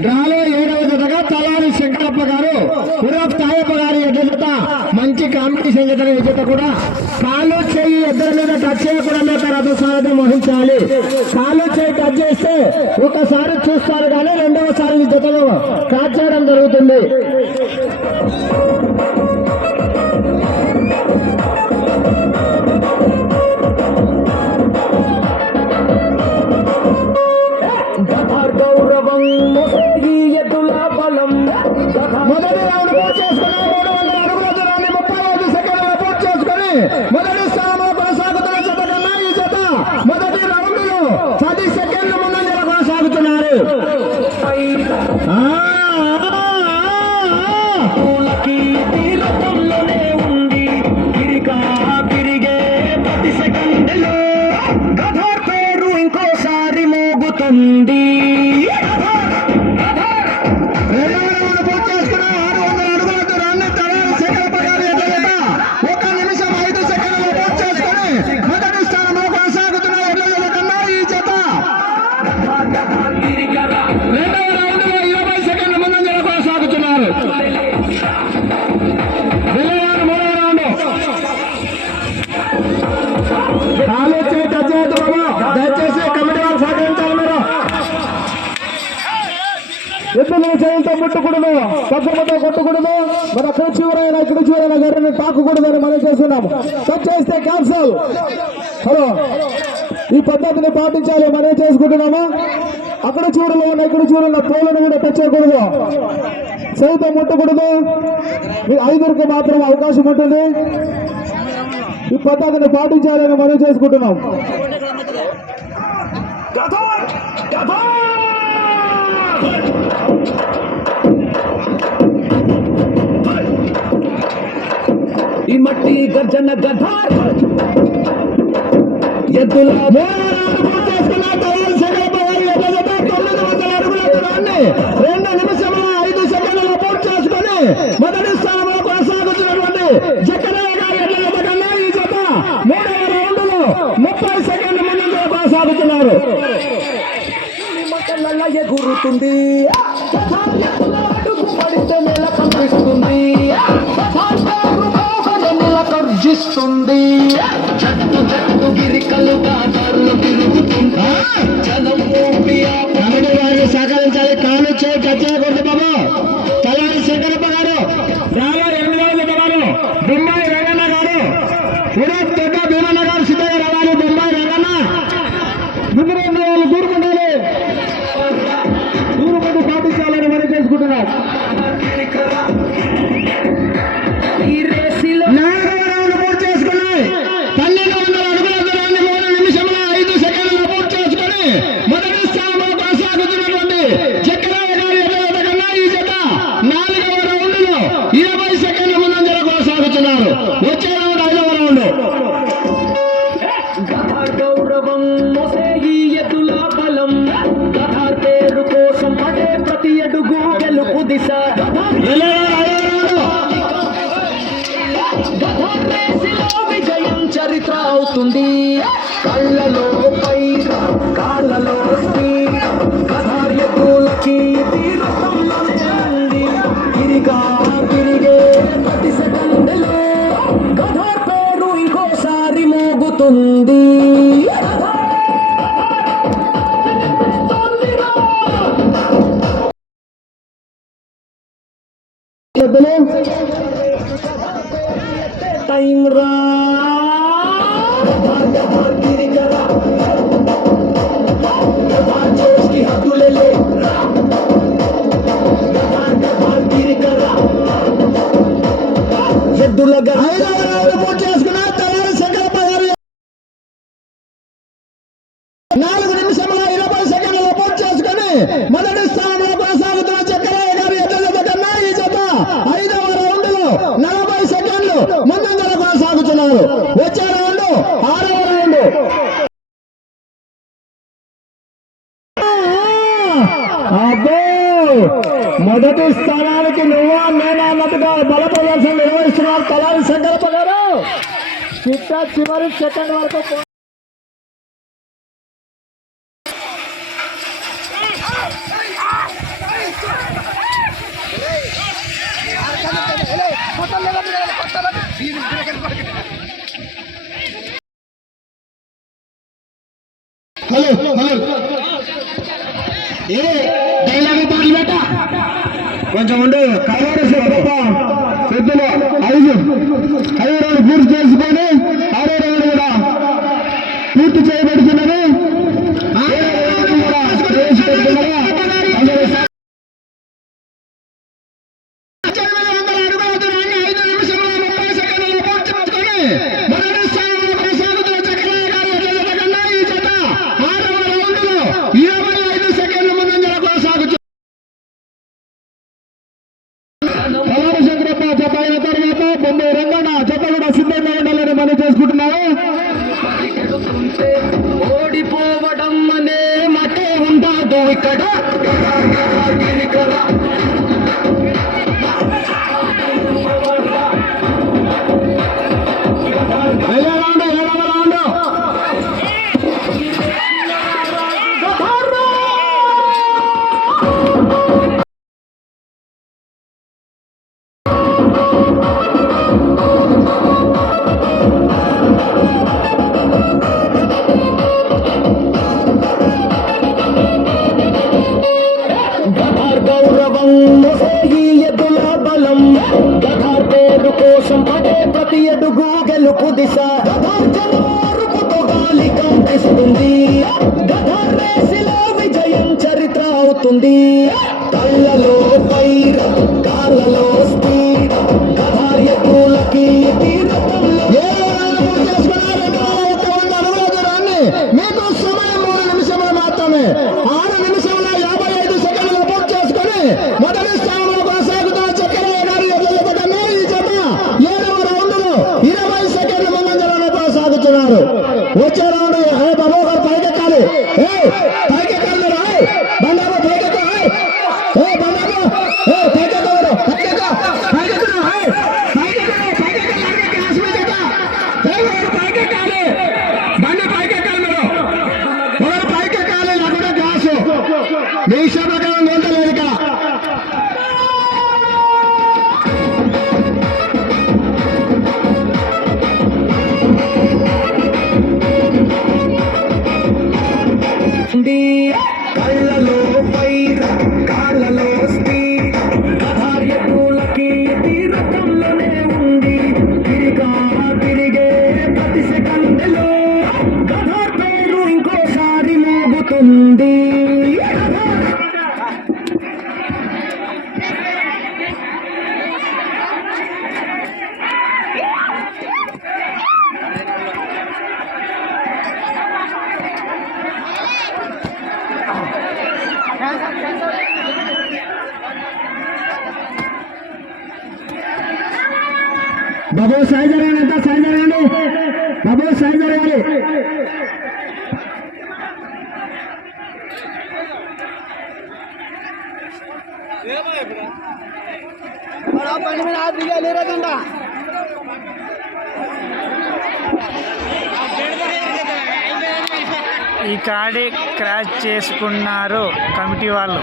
డ్రాలో 7వ జతగా తలారి శంకరప్ప గారు ఉరఫ్ తాయప్ప గారి ఎద్దులత మంచి కాంపిటీషన్ జతగా ఈ జత కూడా కాలు చేయి ఎద్దరి మీద టచ్ చేయకుండా రథసారథ్యం వహించాలి. కాలు చేయి టచ్ చేస్తే ఒకసారి చూస్తారు కానీ రెండవసారి ఈ జతలో క్యాచ్ చేయడం జరుగుతుంది. మొదటి రౌండ్ పూర్తి చేసుకుని 300 అడుగుల దూరాన్ని 35 సెకండ్లలో పూర్తి చేసుకుని మొదటి స్థానంలో కొనసాగుతున్న జత కన్నా ఈ జత మొదటి రౌండ్ లో 10 సెకండ్ల ముందంజలో కొనసాగుతున్నారు. ఇంకోసారి మోగుతుంది. ఎద్దుల చేయంతో ముట్టకూడదు, తప్పులతో కొట్టకూడదు. మన అక్కడ చివరైనా ఇక్కడ చివరైనా గారిని తాకకూడదని మనం చేస్తున్నాము. టచ్ చేస్తే క్యాన్సల్. హలో, ఈ పద్ధతిని పాటించాలి. మనం చేసుకుంటున్నాము. అక్కడ చివరిలో ఉన్న ఇక్కడ చివరి ఉన్న తోలను కూడా టచ్ చేయకూడదు, చేయితో ముట్టకూడదు. 5కి మాత్రం అవకాశం ఉంటుంది. ఈ పద్ధతిని పాటించాలని మనం చేసుకుంటున్నాం. ఈ మట్టి గర్జన గధార్ ఎద్దుల 2 నిమిషముల 5 సెకండ్లలో పూర్తి చేసుకుని మొదటి స్థానంలో కొనసాగుతున్నటువంటి జక్కరయ్య గారి ఎడ్ల జత కన్నా ఈ జత 3వ రౌండ్ లో 30 సెకండ్ల ముందు కొనసాగుతున్నారు. ఎగురుతుంది, పడితే నెల కనిపిస్తుంది, గర్జిస్తుంది. చెట్టు చెట్టు గిరికలుగా దారులు తిరుగుతుంది. జనం సహకరించాలి. కాలు చేయి టచ్ చేయకూడదు బాబు. తలారి శంకరప్ప గారు, రాగా 8వ జత గారు, బొమ్మాయి రంగన్న గారు, వినోద్ దొడ్డ భీమన్న గారు సిద్ధంగా రావాలి. బొమ్మాయి రంగన్న ముందు వాళ్ళు కూరుకుంటారు. దూరుకుంటూ పాటించాలని మనం చేసుకుంటున్నాం. ఈ రేసులో 4వ రౌండ్ పూర్తి చేసుకున్నాయి. 1200 అడుగుల దూరాన్ని 3 నిమిషముల 5 సెకండ్లలో పూర్తి చేసుకుని మొదటి స్థానంలో కొనసాగుతున్నటువంటి జక్కరయ్య గారి ఎదురు కన్నా ఈ జత 4వ రౌండ్ లో 20 సెకండ్ల ముందంజలో కొనసాగుతున్నారు. వచ్చే రౌండ్ 5వ రౌండ్. గౌరవం ఈ ఎద్దుల బలం పేరు కోసం పడే ప్రతి అడుగు గెలుపు దిశ. విజయం చరిత్ర అవుతుంది. కళ్ళలో పైర కాళ్ళలో ఎద్దులకి తిరిగా తిరిగే ప్రతి సెకండ్లో గధార్ పేరు ఇంకోసారి మోగుతుంది. టైం రా ఎద్దులగా 5వ రౌండ్ పూర్తి చేసుకున్న తలారి శంకరప్ప గారు 4 నిమిషముల 20 సెకండ్లలో పూర్తి చేసుకుని మొదటి స్థానంలో కొనసాగుతున్న జక్కరయ్య గారి ఎద్దుల జత కన్నా ఈ జత 5వ రౌండ్ లో 40 సెకండ్లు ముందంజలో కొనసాగుతున్నారు. వచ్చే రౌండ్ 6వ రౌండ్. అబ్బో, మొదటి స్థానానికి నువ్వా నేనా అన్నట్టుగా బల ప్రదర్శన నిర్వహిస్తున్నారు తలారి శంకరప్ప గారు. చివరి సెకండ్ వరకు హలో హలో ఏ డైలాగ్ పాటలు పెట్ట కొంచెం ఉండు పెద్దలు 5 రౌండ్ పూర్తి చేసుకొని 6వ రౌండ్ కూడా పూర్తి చేయబడుతున్నది. జత అయిన తర్వాత బొమ్మ రంగన్న జత కూడా సిద్ధంగా ఉండాలని మనం చేసుకుంటున్నాము. ఓడిపోవడం అనే మటే ఉండదు ఇక్కడ. ప్రతి అడుగు గెలుపు దిశ గాలి కనిపిస్తుంది. రేసిలో విజయం చరిత్ర అవుతుంది. కళ్ళలో ఫైర్ కాళ్ళలో స్పీడ్ ఎదులకి మీకు సమయం 3 నిమిషములు మాత్రమే. 6 నిమిషముల 55 సెకండ్లు పూర్తి చేసుకొని మొదటి స్థానంలో కొనసాగుతున్న చక్రయ్య గారు ఎదురుపడ్డారు. ఈ జత 7వ రౌండ్ లో 20 సెకండ్ల ముందంజలో కొనసాగుతున్నారు. వచ్చే రౌండ్ బాబు గారు పైకెక్కాలి. పైకెక్కాలి బండాబు పైకెక్కాలి. బండాబు పైకెక్కరు పైకెక్కాలి బండి పైకెక్కాలి. మీరు ఒకరు పైకెక్కాలి లేకుంటే గ్లాసు మీ ఇష్ట ప్రకారం కొంటలేదు ఇక్కడ. కళ్ళలో ఫైర్ కాళ్ళలో స్పీడ్ ఎదులకి రకంలోనే ఉంది. తిరిగే ప్రతి సెకండ్లో గధార్ పేరు ఇంకోసారి మోగుతుంది. బాబు సాయి జరగాలి. ఎంత సాయి జరగండి బాబు సాయి జరగాలి. ఈ కాడే క్రాష్ చేసుకున్నారు కమిటీ వాళ్ళు.